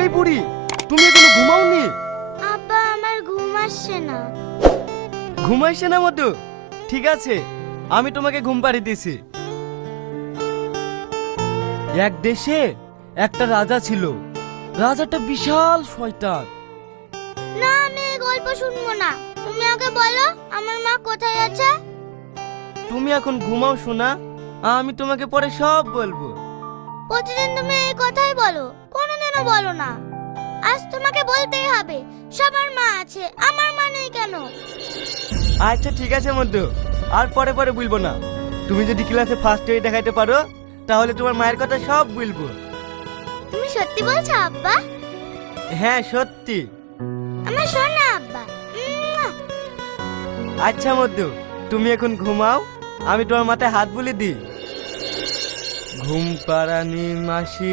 এই বুড়ি, তুমি এখনো ঘুমাওনি? আব্বা আমার ঘুম আসছে না। ঘুমাইছে না মধু? ঠিক আছে, আমি তোমাকে ঘুম পাড়িয়ে দিছি। এক দেশে একটা রাজা ছিল। রাজাটা বিশাল শয়তান। না, আমি এই গল্প শুনবো না। তুমি আগে বলো আমার মা কোথায় আছে। তুমি এখন ঘুমাও শোনা, আমি তোমাকে পরে সব বলবো। প্রতিদিন তুমি এই কথাই বলো, কোনোদিনও বলো না। আজ তোমাকে বলতেই হবে, সবার মা আছে, আমার মা নেই কেন? আচ্ছা ঠিক আছে মধু, আর পরে পরে বলবো না। তুমি যদি ক্লাসে ফার্স্ট হয়ে দেখাইতে পারো তাহলে তোমার মায়ের কথা সব বলবো। তুমি সত্যি বলছো আব্বা? হ্যাঁ সত্যি। আমার সোনা আব্বা। আচ্ছা মধু, তুমি এখন ঘুমাও, আমি তোমার মাথায় হাত বুলিয়ে দিই। ঘুম পাড়ানি মাসি